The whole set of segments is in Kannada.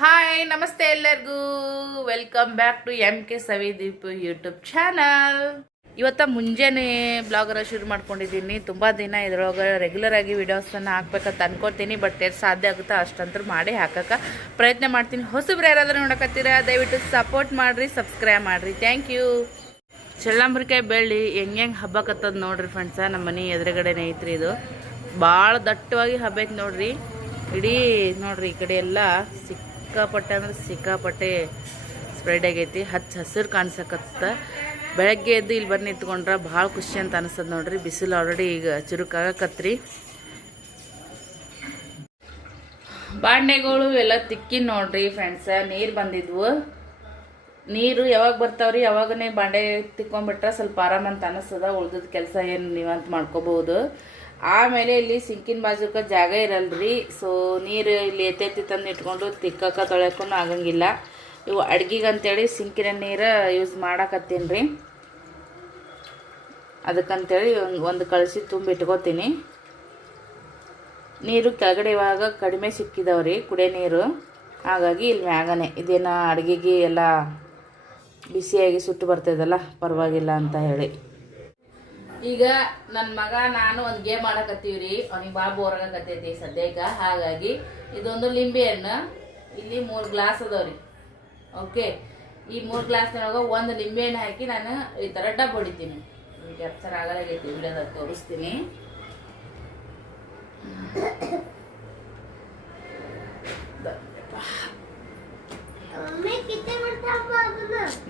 ಹಾಯ್ ನಮಸ್ತೆ ಎಲ್ಲರಿಗೂ welcome back to M K Savideep YouTube channel. ಇವತ್ತು ಮುಂಜಾನೆ ಬ್ಲಾಗರ ಶುರು ಮಾಡ್ಕೊಂಡಿದ್ದೀನಿ. ತುಂಬ ದಿನ ಇದ್ರೊಳಗೆ ರೆಗ್ಯುಲರ್ ಆಗಿ ವಿಡಿಯೋಸನ್ನು ಹಾಕ್ಬೇಕಂತ ಅನ್ಕೊತೀನಿ. ಬಟ್ ಎಷ್ಟು ಸಾಧ್ಯ ಆಗುತ್ತಾ ಅಷ್ಟಂತೂ ಮಾಡಿ ಹಾಕಕ್ಕೆ ಪ್ರಯತ್ನ ಮಾಡ್ತೀನಿ. ಹೊಸಬ್ರು ಯಾರಾದರೂ ನೋಡಕತ್ತೀರಾ ದಯವಿಟ್ಟು ಸಪೋರ್ಟ್ ಮಾಡಿರಿ, ಸಬ್ಸ್ಕ್ರೈಬ್ ಮಾಡಿರಿ. Thank you. ಚಳ್ಳಂಬ್ರಿಕಾಯಿ ಬೆಳ್ಳಿ ಹೆಂಗೆ ಹಬ್ಬಕತ್ತದ ನೋಡ್ರಿ ಫ್ರೆಂಡ್ಸ. ನಮ್ಮ ಮನೆ ಎದುರುಗಡೆನೇ ಐತ್ರಿ. ಇದು ಭಾಳ ದಟ್ಟವಾಗಿ ಹಬ್ಬ ಐತೆ ನೋಡ್ರಿ. ಇಡೀ ನೋಡ್ರಿ ಈ ಕಡೆ ಎಲ್ಲ ಸಿಕ್ಕಾಪಟ್ಟೆ ಅಂದ್ರೆ ಸಿಕ್ಕಾಪಟ್ಟೆ ಸ್ಪ್ರೆಡ್ ಆಗೈತಿ. ಹಸಿರು ಕಾಣಿಸಕತ್ತ. ಬೆಳಗ್ಗೆ ಎದ್ದು ಇಲ್ಲಿ ಬಂದು ನಿಂತ್ಕೊಂಡ್ರೆ ಭಾಳ ಖುಷಿ ಅಂತ ಅನಿಸ್ತದ ನೋಡ್ರಿ. ಬಿಸಿಲು ಆಲ್ರೆಡಿ ಈಗ ಚುರುಕಾಗಕತ್ರಿ. ಬಾಂಡೆಗಳು ಎಲ್ಲ ತಿಕ್ಕಿ ನೋಡ್ರಿ ಫ್ರೆಂಡ್ಸ. ನೀರು ಬಂದಿದ್ವು. ನೀರು ಯಾವಾಗ ಬರ್ತಾವ್ರಿ ಯಾವಾಗನೇ ಬಾಂಡೆ ತಿಕ್ಕೊಂಡ್ಬಿಟ್ರೆ ಸ್ವಲ್ಪ ಆರಾಮ ಅಂತ ಅನಿಸ್ತದ. ಉಳ್ದದ ಕೆಲಸ ಏನು ನೀವಂತ ಮಾಡ್ಕೋಬಹುದು. ಆಮೇಲೆ ಇಲ್ಲಿ ಸಿಂಕಿನ ಬಾಜುಕ ಜಾಗ ಇರಲ್ರಿ. ಸೊ ನೀರು ಇಲ್ಲಿ ಎತ್ತೆತ್ತಿ ತಂದು ಇಟ್ಕೊಂಡು ತಿಕ್ಕಕ್ಕೆ ತೊಳೆಯೋಕ್ಕೂ ಆಗಂಗಿಲ್ಲ. ಇವು ಅಡ್ಗಿಗೆ ಅಂತೇಳಿ ಸಿಂಕಿನ ನೀರು ಯೂಸ್ ಮಾಡಕತ್ತೀನಿ ರೀ. ಅದಕ್ಕಂತೇಳಿ ಒಂದು ಕಳಸಿ ತುಂಬಿ ಇಟ್ಕೋತೀನಿ. ನೀರು ಕೆಳಗಡೆ ಇವಾಗ ಕಡಿಮೆ ಸಿಕ್ಕಿದವ್ರಿ ಕುಡಿಯೋ ನೀರು. ಹಾಗಾಗಿ ಇಲ್ಲಿ ಮ್ಯಾಗನೆ ಇದೇನ ಅಡುಗೆಗೆ ಎಲ್ಲ ಬಿಸಿಯಾಗಿ ಸುಟ್ಟು ಬರ್ತದಲ್ಲ, ಪರವಾಗಿಲ್ಲ ಅಂತ ಹೇಳಿ. ಈಗ ನನ್ನ ಮಗ ನಾನು ಒಂದು ಗೇಮ್ ಆಡಕತ್ತೀವ್ರಿ. ಅವನಿಗೆ ಭಾಳ ಬೋರ್ ಆಗಕತ್ತೈತಿ ಸದ್ಯಕ್ಕೆ. ಹಾಗಾಗಿ ಇದೊಂದು ಲಿಂಬೆ ಹಣ್ಣು. ಇಲ್ಲಿ 3 ಗ್ಲಾಸ್ ಅದಾವ್ರಿ. ಓಕೆ, ಈ 3 ಗ್ಲಾಸ್ನೊಳಗೆ ಒಂದು ಲಿಂಬೆ ಹಣ್ಣು ಹಾಕಿ ನಾನು ಈ ಥರ ಡಬ್ಬ ಹೊಡಿತೀನಿ. ಕ್ಯಾಪ್ಚರ್ ಆಗಲಾಗೈತಿ, ವಿಡಿಯೋದಾಗ ತೋರಿಸ್ತೀನಿ.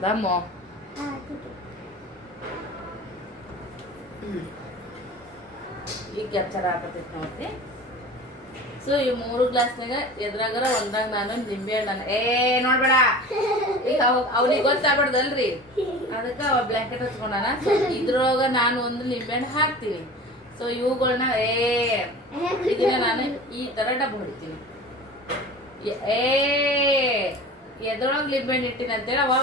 ದಮ್ಮು ಈಗ ಕ್ಯಾಪ್ಚರ್ ಆಗತೈತಿ ನೋಡ್ರಿ. ಸೊ ಈ 3 ಗ್ಲಾಸ್ನಾಗ ಎದ್ರಾಗರ ಒಂದಾಗ ನಾನು ನಿಂಬೆ ಹಣ್ಣು ನೋಡ್ಬೇಡ. ಈಗ ಅವ್ನಿಗೆ ಗೊತ್ತಾಗ್ಬಾರ್ದಲ್ರಿ, ಅದಕ್ಕೆ ಅವ ಬ್ಲ್ಯಾಂಕೆಟ್ ಹಚ್ಕೊಂಡಾನ. ಇದ್ರೊಳಗ ನಾನು ಒಂದು ನಿಂಬೆ ಹಣ್ಣು ಹಾಕ್ತೀನಿ. ಸೊ ಇವುಗಳನ್ನ ಇದನ್ನ ನಾನು ಈ ತರ ಡಬ್ಬ ಹೊಡಿತೀನಿ. ಎದ್ರೊಳಗೆ ಲಿಂಬೆ ಹಣ್ಣು ಇಟ್ಟಿನಿ ಅಂತೇಳಿ ಅವ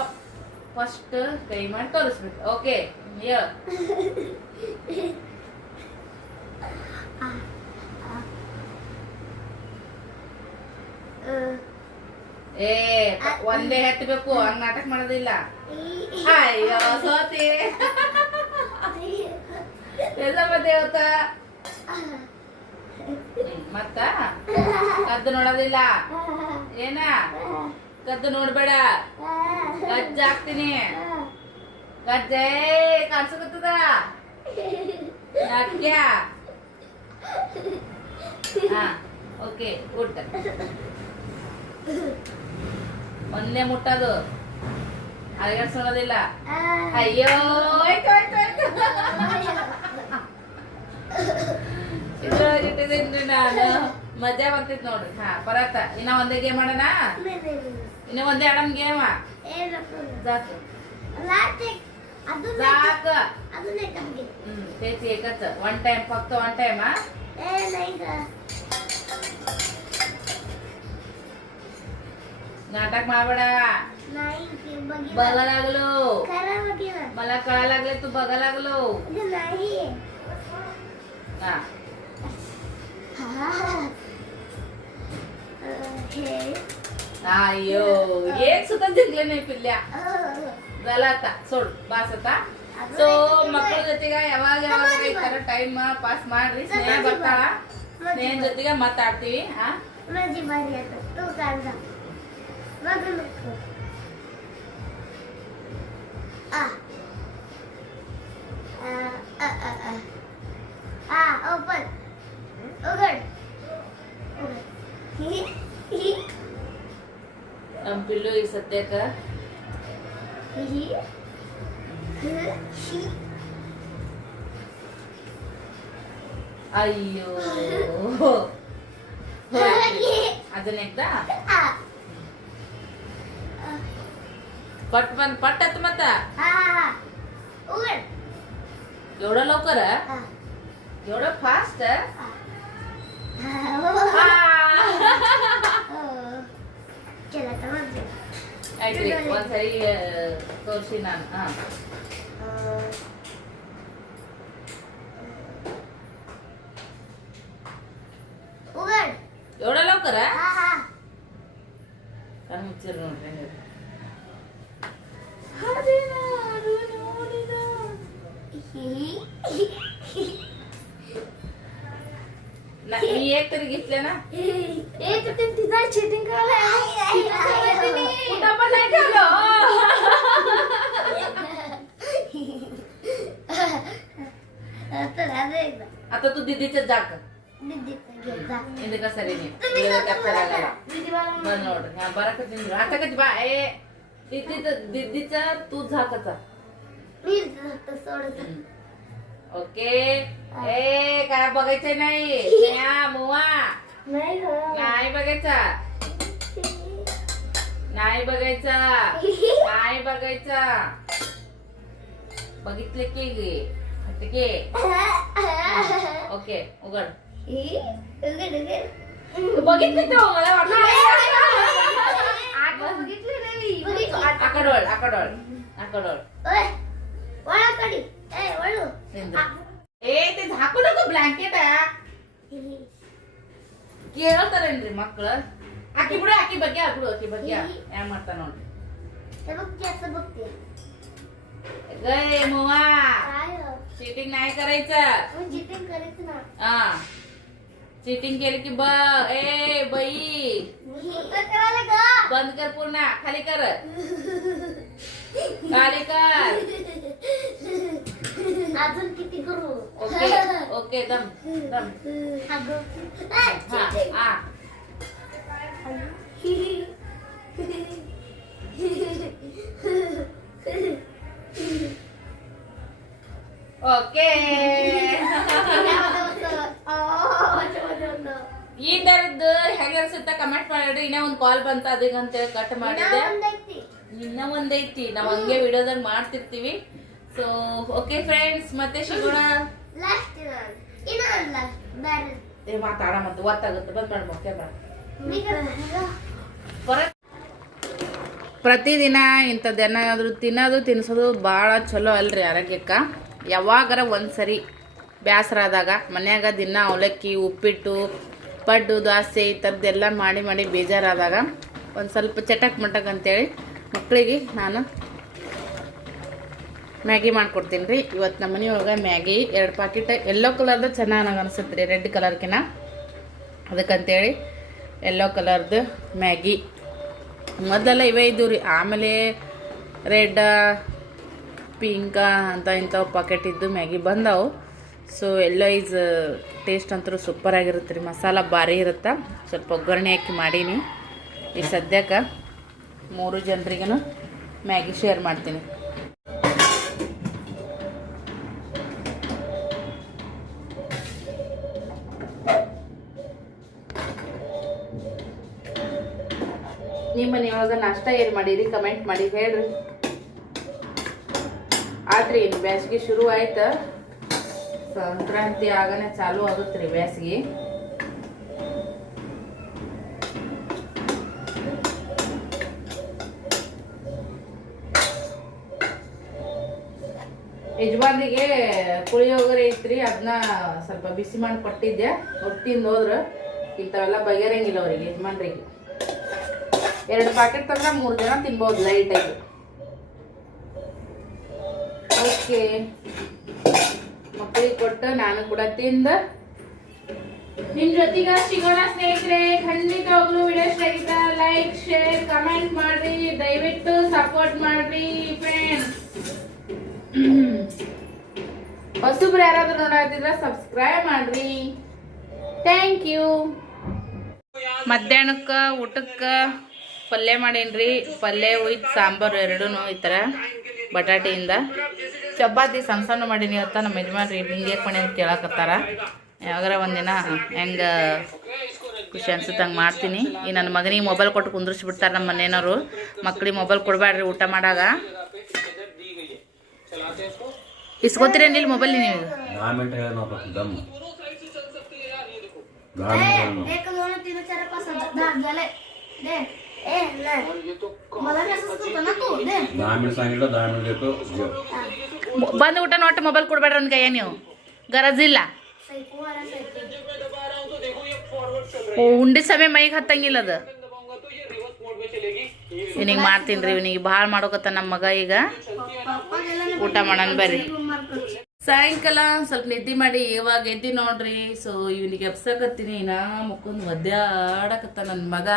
ಫಸ್ಟ್ ಕೈ ಮಾಡಿ ತೋರಿಸ್ಬೇಕು. ಓಕೆ, ಒಂದೇ ಹತ್ತಬೇಕು, ಹಂಗ ನಾಟಕ ಮಾಡೋದಿಲ್ಲ. ಅಯ್ಯೋ ಸೋತಿ ದೇವತ ಮತ್ತ ಕದ್ದು ನೋಡೋದಿಲ್ಲ. ಏನ ಕದ್ದು ನೋಡ್ಬೇಡ, ಕಜ್ಜ ಹಾಕ್ತೀನಿ. ಕಜ್ಜೆ ಕಾಣಿಸಕತ್ತದ ನಾಟ್ಯ. ಹಾ ಓಕೆ, ಗುಡ್. ಒಂದೇ ಮುಟ್ಟದು, ಅಲಗಡ್ಸೋದಿಲ್ಲ. ಅಯ್ಯೋ ಇದ್ರೊಳಗೆ ಇಟ್ಟಿದ್ದೀನಿ ನಾನು. ಮಜಾ ಬರ್ತೈತಿ ನೋಡ್ರಿ. ಹಾ ಪರತ್ತ. ಇನ್ನ ಒಂದೇ ಗೇಮ್ ಮಾಡೋಣ. ಇನ್ನ ಒಂದೇ ಆಡೋಣ ಗೇಮ. ಸಾಕು ಸಾಕು. तेच एकच. वन टाइम, फक्त वन टाइम. हा नाटक मारबडा. बघा लागलो, मला कळा लागले तू बघा लागलो. अय्यो एक सुद्धा जिंकले नाही पिल्ल्या. झाला आता, सोड बास आता. ಸೊ ಮಕ್ಕಳ ಜೊತೆಗೆ ಯಾವಾಗ ಈ ತರ ಟೈಮ್ ಪಾಸ್ ಮಾಡ್ರಿ. ಸ್ನೇಹ ಬರ್ತಾಳ, ಸ್ನೇಹ ಜೊತೆಗೆ ಮಾತಾಡ್ತೀವಿ. ನಮ್ಮ ಪಿಲ್ಲು ಈ ಸದ್ಯಕ್ಕ ಅಯ್ಯೋ ಅದನ್ನ एकदा पट पण पटत मत एवढं लवकर, एवढं फास्ट. ಆಯ್ತ್ರಿ, ಒಂದ್ಸರಿ ತೋರಿಸಿ ನಾನು. एवढा लवकर? ಕಣ್ಣು ಮುಚ್ಚಿರ್ ನೋಡ್ರಿ ನೀ ಏಕ್ ತಿರುಗಿಸ್ಲೇನಾ चीटिंग कर आता तू दीदीचं जाक ಇದಕ್ಕ ಸರಿ ನೀವು ಕ್ಯಾಪ್ಚರ್ ಆಗಲ್ಲ ಬಂದ್ ನೋಡ್ರಿ ನಾ ಬರಕತ್ತೀನಿ ಆಟಕತ್ತಿ ಬಾ ಏ दिदीच तू झाकाचा ओके ए काय बघायचंय नाही मुवा नाही बघायचा नाही बघायचा नाही बघायचा बघितले की ओके उघड बघितले तो मला आकडोळ आकडोळ आकडोळ ए ते झाकू नको ब्लँकेट ಕೇಳ್ತಾರೇನ್ರಿ ಮಕ್ಕಳು ಆಕಿ ಬಿಡು ಆಕಿ ಬಗ್ಗೆ ಆಕಿ ಬಗ್ಗೆ ಏನ್ ಮಾಡ್ತಾನ ನೋಡ್ರಿ गय मुवा चीटिंग नाही करायचं हा चीटिंग केली की ब ए बाई बंद कर पूर्ण खाली कर खाली कर अजून किती करू ओके ओके दम दम हा ओके ಇದರದ್ದು ಹೇಗೆ ಅನ್ಸುತ್ತೆ ಕಮೆಂಟ್ ಮಾಡಿ ಇನ್ನೂ ಒಂದು ಕಾಲ್ ಬಂತ ಅದಕ್ಕಂತ ಕಟ್ ಮಾಡಿದೆ ಇನ್ನೂ ಒಂದೈತಿ ನಾವು ಹಂಗೆ ವಿಡಿಯೋದಾಗ ಮಾಡ್ತಿರ್ತೀವಿ ಸೊ ಓಕೆ ಫ್ರೆಂಡ್ಸ್ ಮತ್ತೆ ಸಿಗೋಣ ಮಾತಾಡ ಮತ್ತೆ ಗೊತ್ತಾಗುತ್ತೆ ಬಂದ್ ಮಾಡ್ಬೋದು ಪ್ರತಿದಿನ ಇಂಥದ್ದೇನಾದ್ರೂ ತಿನ್ಸೋದು ಭಾಳ ಚಲೋ ಅಲ್ರಿ ಆರೋಗ್ಯಕ್ಕೆ ಯಾವಾಗಾರ ಒಂದ್ಸರಿ ಬೇಸರ ಆದಾಗ ಮನ್ಯಾಗ ದಿನ ಅವಲಕ್ಕಿ ಉಪ್ಪಿಟ್ಟು ಪಡ್ಡು ದೋಸೆ ಈ ಥರದ್ದೆಲ್ಲ ಮಾಡಿ ಮಾಡಿ ಬೇಜಾರಾದಾಗ ಒಂದು ಸ್ವಲ್ಪ ಚಟಕ್ ಮಟಕ್ ಅಂತೇಳಿ ಮಕ್ಕಳಿಗೆ ನಾನು ಮ್ಯಾಗಿ ಮಾಡ್ಕೊಡ್ತೀನಿ ರೀ ಇವತ್ತು ನಮ್ಮ ಮನೆಯೊಳಗೆ ಮ್ಯಾಗಿ 2 ಪ್ಯಾಕೆಟ್ ಯೆಲ್ಲೋ ಕಲರ್ದು ಚೆನ್ನಾಗಿ ಅನಿಸುತ್ತೆ ರೀ ರೆಡ್ ಕಲರ್ಕಿನ ಅದಕ್ಕಂತೇಳಿ ಯೆಲ್ಲೋ ಕಲರ್ದು ಮ್ಯಾಗಿ ಮೊದಲೆಲ್ಲ ಇವೇ ಇದ್ದವು ರೀ ಆಮೇಲೆ ರೆಡ್ ಪಿಂಕ ಅಂತ ಇಂಥವು ಪಾಕೆಟ್ ಇದ್ದು ಮ್ಯಾಗಿ ಬಂದವು ಸೊ ಎಲ್ಲ ಈಸ್ ಟೇಸ್ಟ್ ಅಂತೂ ಸೂಪರಾಗಿರುತ್ತೆ ರೀ ಮಸಾಲ ಭಾರಿ ಇರುತ್ತೆ ಸ್ವಲ್ಪ ಒಗ್ಗರಣೆ ಹಾಕಿ ಮಾಡೀನಿ ಈ ಸದ್ಯಕ್ಕೆ 3 ಜನರಿಗೂ ಮ್ಯಾಗಿ ಶೇರ್ ಮಾಡ್ತೀನಿ ನಿಮ್ಮ ಮನೆಯೊಳಗೆ ನಾಷ್ಟ ಏನು ಮಾಡಿರಿ ಕಮೆಂಟ್ ಮಾಡಿ ಹೇಳ್ರಿ ಆದ್ರಿ ಇನ್ನು ಬೇಸಿಗೆ ಶುರು ಆಯ್ತು ಸಂಕ್ರಾಂತಿ ಆಗನೆ ಚಾಲು ಆಗುತ್ತೆ ರೀ ಬೇಸಿಗೆ ಯಜಮಾನಿಗೆ ಪುಳಿಯೋಗರೆ ಐತ್ರಿ ಅದನ್ನ ಸ್ವಲ್ಪ ಬಿಸಿ ಮಾಡಿ ಕೊಟ್ಟಿದ್ದೆ ಹೊತ್ತಿಂದ ಹೋದ್ರೆ ಇಂಥವೆಲ್ಲ ಬಗೆರಂಗಿಲ್ಲ ಅವ್ರಿಗೆ ಯಜಮಾನ್ರಿಗೆ 2 ಪ್ಯಾಕೆಟ್ ತಂದ್ರೆ 3 ಜನ ತಿನ್ಬೋದು ಲೈಟ್ ಆಗಿ ಓಕೆ ಮಕ್ಕಳಿಗೆ ಕೊಟ್ಟು ನಾನು ಕೂಡ ತಿಂದು ನಿಮ್ಮ ಜೊತೆಗೆ ಸಿಗೋಣ ಸ್ನೇಹಿತರೆ ಖಂಡಿತವಾಗ್ಲೂ ವಿಡಿಯೋ ಇಷ್ಟ ಆಗಿದ್ದ ಲೈಕ್ ಶೇರ್ ಕಮೆಂಟ್ ಮಾಡ್ರಿ ದಯವಿಟ್ಟು ಸಪೋರ್ಟ್ ಮಾಡ್ರಿ ಫ್ರೆಂಡ್ಸ್ ಹೊಸಬ್ರು ಯಾರಾದ್ರೂ ನೋಡಾತಿದ್ರೆ ಸಬ್ಸ್ಕ್ರೈಬ್ ಮಾಡ್ರಿ ಥ್ಯಾಂಕ್ ಯು ಮಧ್ಯಾಹ್ನಕ್ಕೆ ಊಟಕ್ಕೆ ಪಲ್ಯ ಮಾಡೀನಿ ಪಲ್ಯ ವಿತ್ ಸಾಂಬಾರು ಎರಡೂ ಈ ಥರ ಬಟಾಟೆಯಿಂದ ಚಪಾತಿ ಸಣ್ಣ ಸಣ್ಣ ಮಾಡೀನಿ ಇವತ್ತು ನಮ್ಮ ಯಜಮಾನ್ರಿ ಹಿಂಗೆ ಪಣಿ ಅಂತ ಕೇಳಕತ್ತಾರ ಯಾವಾಗಾರ ಒಂದಿನ ಹೆಂಗೆ ಖುಷಿ ಅನ್ಸುತ್ತೆ ಹಂಗೆ ಮಾಡ್ತೀನಿ ಈ ನನ್ನ ಮಗನಿಗೆ ಮೊಬೈಲ್ ಕೊಟ್ಟು ಕುಂದ್ರಿಸ್ಬಿಡ್ತಾರೆ ನಮ್ಮ ಮನೆಯವರು ಮಕ್ಳಿಗೆ ಮೊಬೈಲ್ ಕೊಡಬೇಡ್ರಿ ಊಟ ಮಾಡಾಗ ಇಸ್ಕೋತೀರೇನಿಲ್ಲ ಮೊಬೈಲ್ ನೀವು ಬಂದು ಊಟ ನೋಟ ಮೊಬೈಲ್ ಕೊಡ್ಬೇಡ್ರಿ ಅವ್ನ ಕೈಯ ನೀವು ಗರಜಿಲ್ಲ ಉಂಡಿ ಸಮಯ ಮೈಗೆ ಹತ್ತಂಗಿಲ್ಲ ಅದು ಇವನಿಗೆ ಮಾಡ್ತೀನಿ ರೀ. ಇವನಿಗೆ ಭಾಳ ಮಾಡೋಕತ್ತ ನಮ್ಮ ಮಗ. ಈಗ ಊಟ ಮಾಡೋಣ ಬರ್ರಿ. ಸಾಯಂಕಾಲ ಸ್ವಲ್ಪ ನಿದ್ದೆ ಮಾಡಿ ಇವಾಗ ಎದ್ದಿ ನೋಡ್ರಿ. ಸೊ ಇವನಿಗೆ ಎಬ್ಸಕತ್ತೀನಿ. ಮುಕ್ಕೊಂದು ಒದ್ದಾಡಕತ್ತ ನನ್ನ ಮಗ.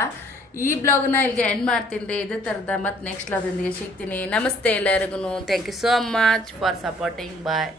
ಈ ಬ್ಲಾಗ್ನ ಇಲ್ಲಿಗೆ ಎಂಡ್ ಮಾಡ್ತೀನಿ ರೀ. ಇದೇ ಥರದ ಮತ್ತು ನೆಕ್ಸ್ಟ್ ಬ್ಲಾಗ್ದೊಂದಿಗೆ ಸಿಗ್ತೀನಿ. ನಮಸ್ತೆ ಎಲ್ಲರಿಗೂ. Thank you so much for supporting. Bye.